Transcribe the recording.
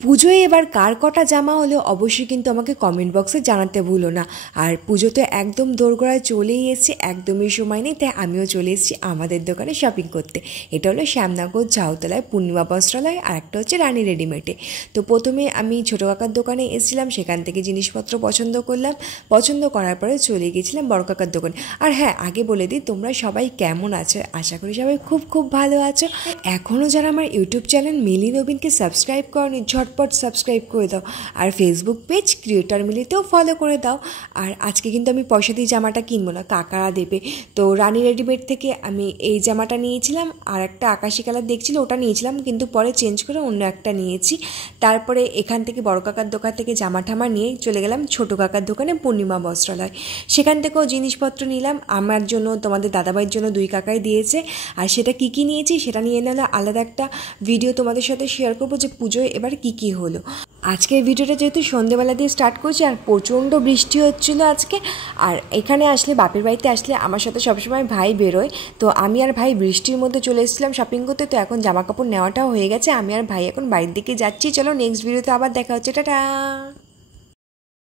পুজোয় এবার কার কটা জামা হলো অবশ্যই কিন্তু আমাকে কমেন্ট বক্সে জানাতে ভুলো না। আর পুজো তো একদম দোরগোড়ায় চলেই এসেছে, একদমই সময় নেই, তাই আমিও চলে এসেছি আমাদের দোকানে শপিং করতে। এটা হলো শ্যামনগর ঝাউতলায় পূর্ণিমা বস্ত্রালয়, আর একটা হচ্ছে রানী রেডিমেডে। তো প্রথমে আমি ছোটো কাকার দোকানে এসেছিলাম, সেখান থেকে জিনিসপত্র পছন্দ করলাম, পছন্দ করার পরে চলে গেছিলাম বড় কাকার দোকানে। আর হ্যাঁ, আগে বলে দিই তোমরা সবাই কেমন আছো, আশা করি সবাই খুব খুব ভালো আছো। এখনও যারা আমার ইউটিউব চ্যানেল মিলি নবীনকে সাবস্ক্রাইব করনি ঝটপট সাবস্ক্রাইব করে দাও, আর ফেসবুক পেজ ক্রিয়েটর মিলিতেও ফলো করে দাও। আর আজকে কিন্তু আমি পয়সা দিয়ে জামাটা কিনবো না, কাকারা দেবে। তো রানী রেডিমেড থেকে আমি এই জামাটা নিয়েছিলাম, আর একটা আকাশি কালার দেখছিল ওটা নিয়েছিলাম, কিন্তু পরে চেঞ্জ করে অন্য একটা নিয়েছি। তারপরে এখান থেকে বড় কাকার দোকান থেকে জামা ঠামা নিয়ে চলে গেলাম ছোটো কাকার দোকানে পূর্ণিমা বস্ত্রালয়। সেখান থেকেও জিনিসপত্র নিলাম, আমার জন্য তোমাদের দাদাভাইয়ের জন্য দুই কাকাই দিয়েছে। আর সেটা কী কী নিয়েছি সেটা নিয়ে নিলে আলাদা একটা ভিডিও তোমাদের সাথে শেয়ার করবো যে পুজোয় এবার কী কী হলো। আজকের ভিডিওটা যেহেতু সন্ধ্যেবেলা দিয়ে স্টার্ট করছি, আর প্রচণ্ড বৃষ্টি হচ্ছিলো আজকে। আর এখানে আসলে বাপের বাড়িতে আসলে আমার সাথে সবসময় ভাই বেরোয়, তো আমি আর ভাই বৃষ্টির মধ্যে চলে এসেছিলাম শপিং করতে। তো এখন জামা কাপড় নেওয়াটাও হয়ে গেছে, আমি আর ভাই এখন বাড়ির দিকে যাচ্ছি। চলো নেক্সট ভিডিওতে আবার দেখা হচ্ছে, টাটা।